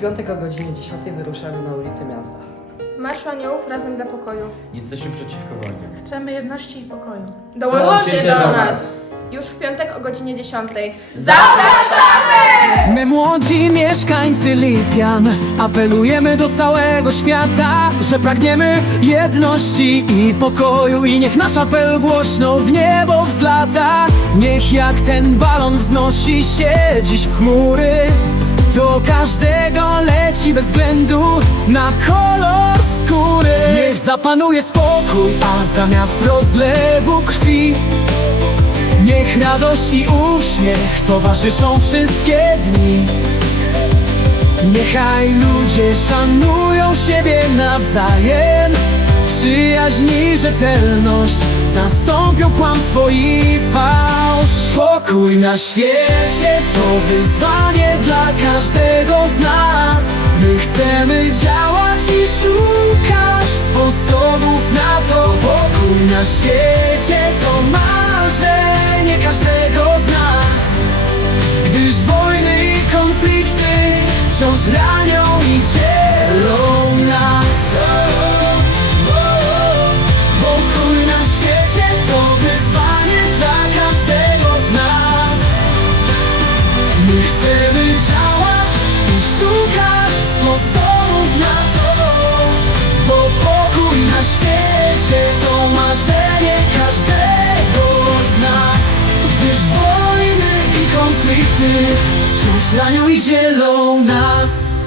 piątek o godzinie 10 wyruszamy na ulicę miasta. Marsz Aniołów razem dla pokoju. Jesteśmy przeciwko wojnie. Chcemy jedności i pokoju. Dołączcie do nas! Już w piątek o godzinie 10. Zapraszamy! My młodzi mieszkańcy Lipian apelujemy do całego świata, że pragniemy jedności i pokoju i niech nasz apel głośno w niebo wzlata. Niech jak ten balon wznosi się dziś w chmury, do każdego leci bez względu na kolor skóry. Niech zapanuje spokój, a zamiast rozlewu krwi Niech radość i uśmiech towarzyszą wszystkie dni Niechaj ludzie szanują siebie nawzajem Przyjaźń i rzetelność. Zastąpią kłamstwo i fałsz. Pokój na świecie to wyzwanie dla każdego z nas. My chcemy działać i szukać sposobów na to. Pokój na świecie to marzenie każdego z nas. Gdyż wojny i konflikty wciąż ranią Gdyż wojny i konflikty wciąż ranią i dzielą nas